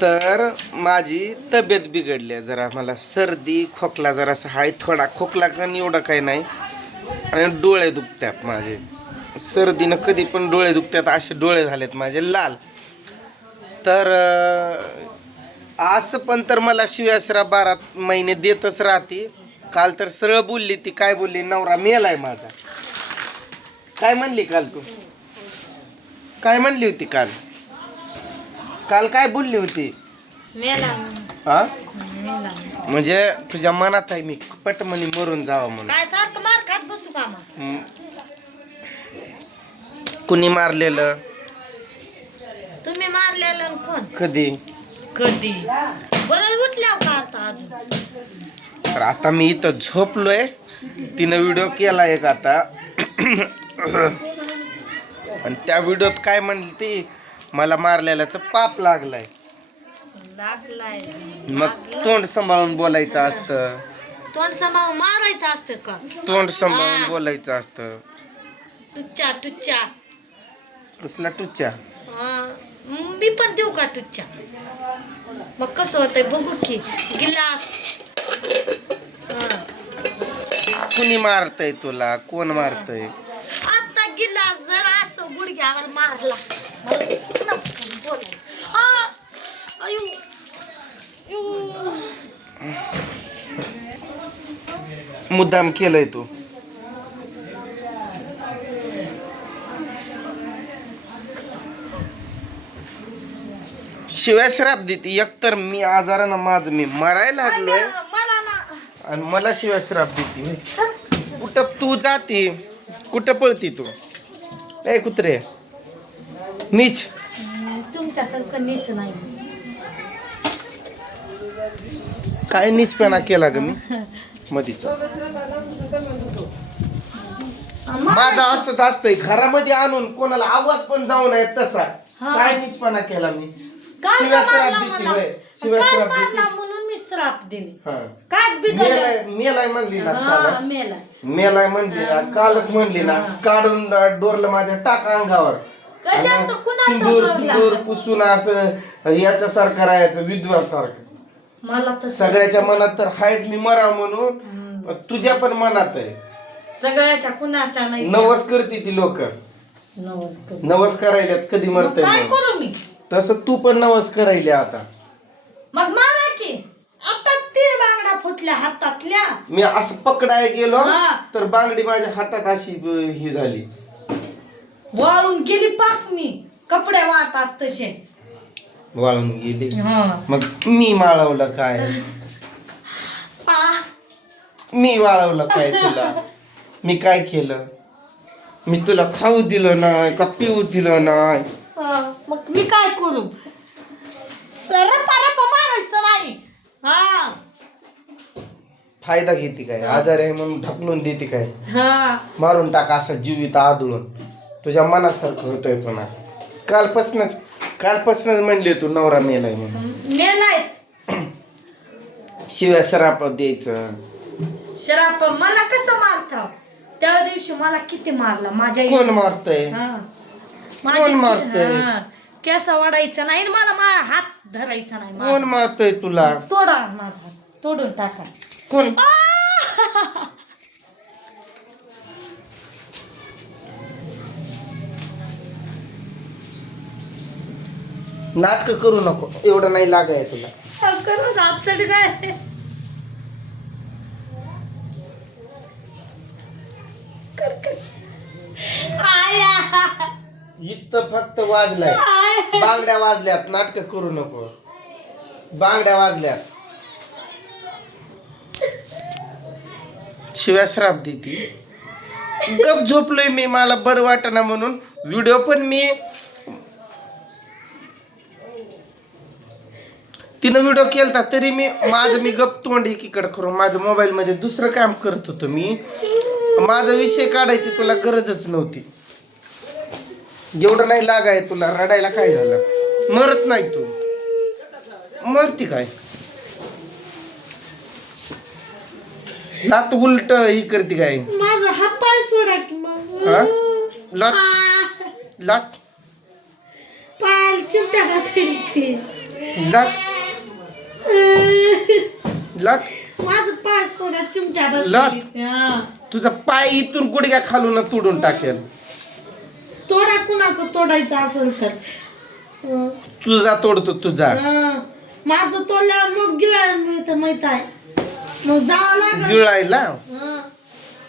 तर माझी तब्येत बिघडली आहे जरा. मला सर्दी खोकला जरासा हाय थोडा खोकला कण एवढा काही नाही. आणि डोळे दुखतात माझे. सर्दीनं कधी पण डोळे दुखतात. असे डोळे झालेत माझे लाल. तर असं पण तर मला शिव्यासरा बारा महिने देतच राहते. काल तर सरळ बोलली ती. काय बोलली? नवरा मेलाय माझा. काय म्हणली काल तू? काय म्हणली होती काल? काल काय बोलली होती? मेला. हा मेला. म्हणजे तुझ्या मनात आहे मी पटमनी मरून जावं म्हणून. काय सारखं मार खात बसू का मग? हम्म. कुणी मारलेलं? तुम्ही मारलेलं कोण? कधी? कधी? बरं उठल्याव का आता अजून? तर आता मी इथं झोपलोय. तिनं व्हिडिओ केला एक आता. आणि त्या व्हिडिओत काय म्हणली ती? मला मारलेल्याचं पाप लागलाय. लागलाय. मग तोंड सांभाळून बोलायचं असतं. तोंड समाव मारायचं असतं का? तोंड सांभाळून बोलायचं असतं. टुच्चा टुच्चा. कसला टुच्चा? मी पण देऊ का टुच्चा? मग कसं होतंय बघू की. गिलास. हं. कुणी मारतय तुला? कोण मारतय? आता गिलास जर असं गुडघ्यावर मारला मला पुन्हा बोलायचं. आ, अयो. अयो. मुद्दाम केलंय तू. शिवाय श्राप देते एकतर मी आजारानं माझं मी मरायला लागलोय. आणि मला शिवाय श्राप देते कुठं तू जाते कुठं पळती तू? ए कुत्रे. नीच. तुमच्यासारखं नीच नाही. काय नीचपणा केला ग मी? मधीच. माझा असंच असतंय घरामध्ये आणून कोणाला आवाज पण जाऊ नये तसा. काय नीचपणा केला मी? काय शिव्या श्राप मारला देते मला? होय शिव्या काय श्राप मारला देते. म्हणून मी श्राप दिले. हा. काच बिघडलं मेलाय मेलाय म्हणली ना हा कालच. मेला मेलाय म्हणली ना कालच म्हणली ना काढून डोरलं माझ्या टाका अंगावर. कशाचं? आणि कुणाचं सिंदूर डोरलं? पुसून असं याच्यासारखं राहायचं विधवासारखं. मला तर सगळ्याच्या मनात तर हायच मी मरा म्हणून पण तुझ्या पण मनात आहे. सगळ्याच्या कुणाच्या नाही नवस करते ती लोक. नवस करायल्यात कधी मग मरते काय करू मी? तसं तू पण नवस करायले आता. मग मारा की. आता तीन बांगड्या फुटल्या हातातल्या. मी असं पकडाय गेलो हा. तर बांगडी माझ्या हातात अशी अं, ही झाली. वाळून गेली पाक मी. कपडे वाहतात तसे. वाळून गेली. हा. मग मी वाळवलं काय? मी वाळवलं काय तुला? मी काय केलं? मी तुला खाऊ दिलं नाही का पिऊ दिलं नाही? हा, मग मी काय करू? परप मारायचं नाही. हा. फायदा घेते काय? आजार आहे म्हणून ढकलून देते काय? हा. मारून टाका असं जीवित आदळून. तुझ्या मनासारखं होतंय पुन्हा. कालपासूनच कालपासूनच म्हणले तू नवरा मेलाय म्हणून. मेलायच. शिव्या सराप द्यायचं. शराप मला कसं मारता? त्या दिवशी मला किती मारला? माझ्या कोण मारतय? हा. कोण मारतंय? हा. केस वाढायचा नाही आणि मला मा हात धरायचा नाही कोण मारतय तुला? तोडा माझा हात. तोडून टाका. कोण? नाटक करू नको. एवढं नाही लागाय तुला. काय कर, कर. आया. इथं फक्त वाजलाय. बांगड्या वाजल्यात नाटक करू नको. बांगड्या वाजल्यात. शिव्या श्राप देती. गप झोपलोय मी मला बरं वाटना म्हणून. व्हिडिओ पण मी तिनं व्हिडिओ केलता तरी मी माझं मी गप तोंड एकीकडे करून माझं मोबाईल मध्ये दुसरं काम करत होतो मी. माझा विषय काढायची तुला गरजच नव्हती. एवढं नाही लागाय तुला रडायला काय झालं? मरत नाही तू. मरती काय? लात उलट ही करते काय? माझा हात पाय सोडा की मग. हा? लात लात पायाला चिमट्या बसायली ती लाग लाग माझं पाय थोडा चिमट्या लाथ. बसली. हा. तुझा पाय इथून गुडघ्या खालून तुडून टाकेल तोडा कुणाचं तोडायचं असेल तर हं. तुझा तोडतो तुझा हं. माझं तोडल्यावर मग गिळायला मिळतं माहीत आहे मग जावं लागल गिळायला हं.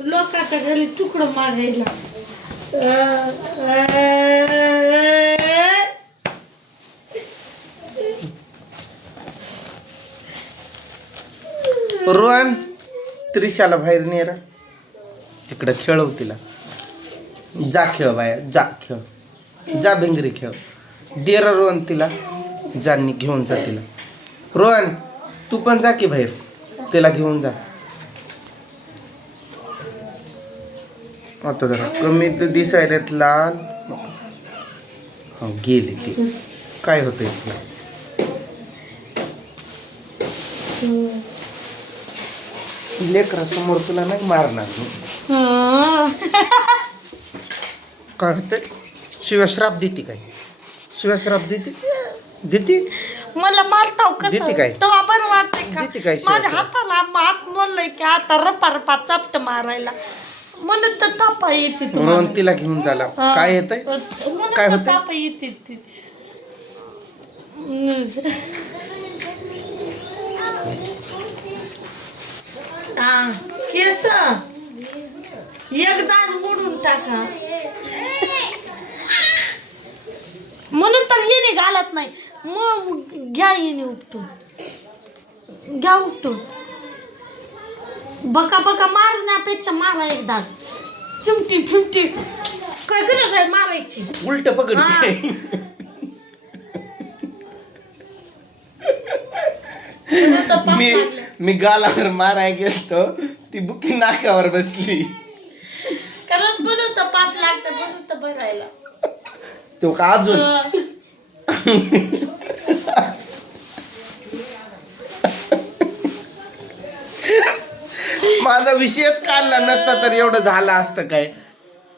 लोकांच्या घरी तुकडं मागायला अं, अं, रोहन त्रिशाला बाहेर नेरा. तिकडं खेळव तिला. जा खेळ बाया जा खेळ. जा भिंगरी खेळ. देरा रोहन तिला जानी घेऊन जा तिला. रोहन तू पण जा की बाहेर. तिला घेऊन जा. आता जरा कमी तर लाल. हो गेली ती. काय होतंय लेकरा समोर तुला नाही मारणार मी. हं. काय होतंय शिवश्राप देते काय शिवश्राप देते देते मला मारताव देते कसं काय? तेव्हा बरं वाटतंय देते का काय माझ्या शिवाय? हाताला हात मोडलंय की आता रपा रपा चपट मारायला म्हणून तर तापा येते तुम्हाला म्हणून तिला घेऊन झाला हा. काय येतंय म्हणून काय तर होतंय? तापा येते ती. हम्म. हा, केस. एकदा मोडून टाका. म्हणून तर येणे घालत नाही. मग घ्या येणे उपटून. घ्या उपटून. बका बका मारण्यापेक्षा मारा एकदा चिमटी फिमटी. काय गरज आहे मारायची? उलट पकड मी. मी गालावर माराय गेलतो ती बुकी नाकावर बसली. कारण बनवत पाप लागतं बनवत भरायला. तो का अजून? माझा विषयच काढला नसता तर एवढं झालं असतं काय?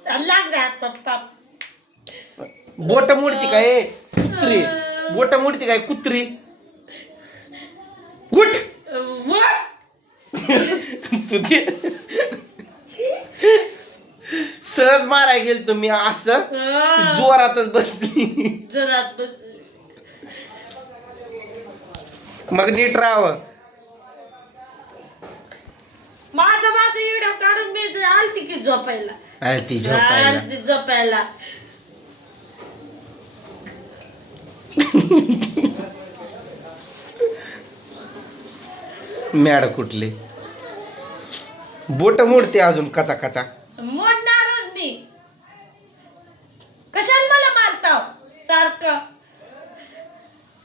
लागणार पाप पाप. बोट मोडती काय कुत्री. बोट मोडती काय कुत्री? तू ते सहज माराय गेल तुम्ही असं. जोरातच बसली. जोरात बस मग नीट राहावं. माझं माझं व्हिडिओ काढून मी आलती की झोपायला. अरे ती झोपायला. आलती झोपायला. मॅड कुठले? बोट मोडते अजून कचा कचा. मोडणारच मी. कशाला मला मारताव? सारखं.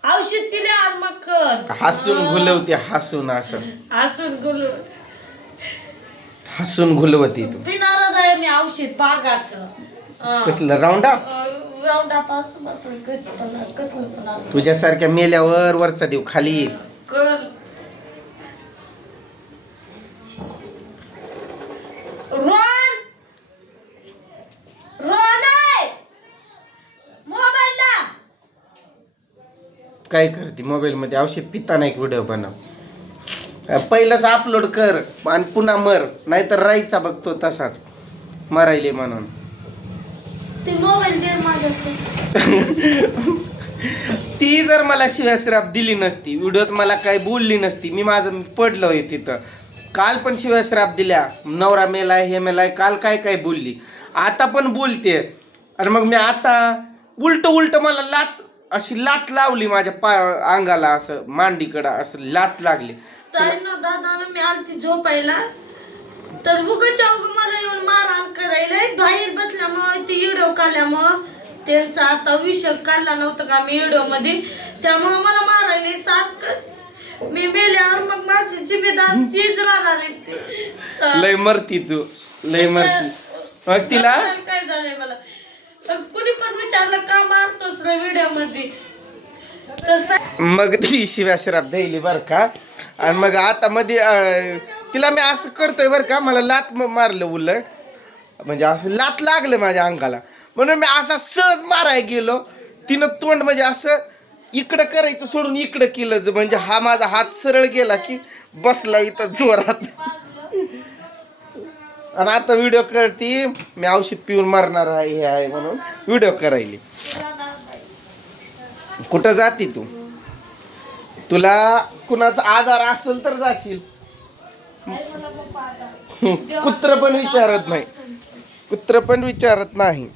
औषध पिले आज मग कर हसून घुलवते हसून असं. हसून गुलू हसून घुलवती तू. पिणारच आहे मी औषध बागाचं. कसलं राऊंडा राऊंडापासून कसलं आलं. तुझ्यासारख्या मेल्यावर वरचा देव खाली येईल कर रोहन रोहन आहे मोबाईल ला काय करते मोबाईल मध्ये औषध पिता नाही व्हिडिओ बनव. पहिलंच अपलोड कर आणि पुन्हा मर नाहीतर राहायचा बघतो तसाच. मरायले म्हणून. ते ती जर मला शिवश्राप दिली नसती व्हिडिओत मला काही बोलली नसती मी माझं पडलोय तिथं. काल पण शिवश्राप दिल्या नवरा मेलाय हे मेलाय काल काय काय बोलली. आता पण बोलते. आणि मग मी आता उलट उलट मला लात अशी लात लावली माझ्या पा अंगाला असं मांडीकडं असं लात लागली. ताईनं दादानं मी आलती झोपायला. तर उगच उग मला येऊन मारहाण करायला बाहेर बसल्यामुळे ती व्हिडिओ काढल्यामुळं त्यांचा आता विषय काढला नव्हता का मी व्हिडिओमध्ये त्यामुळं मला मारायला सारखं मी मेल्यावर मग माझी जिम्मेदार चीज राहणार ते लय मरती तू लय मरती. मग तिला? काय झालंय मला? तर पण विचारलं का मारतोस रे व्हिडिओमध्ये मग ती शिवाश्राप द्यायली बर का? आणि मग आता मध्ये अं, तिला मी असं करतोय बर का मला लात म- मारलं उलट. म्हणजे असं लात लागलं माझ्या अंगाला. म्हणून मी असा सहज माराय गेलो. तिनं तोंड म्हणजे असं इकडं करायचं सोडून इकडं केलं. ज- म्हणजे हा माझा हात सरळ गेला की बसला इथं जोरात. आणि आता व्हिडिओ करते मी औषध पिऊन मारणार आहे हे आहे म्हणून व्हिडिओ करायली. कुठं जाते तू? तुला कुणाचा आधार असेल तर जाशील. कुत्र पण विचारत नाही. कुत्र पण विचारत नाही.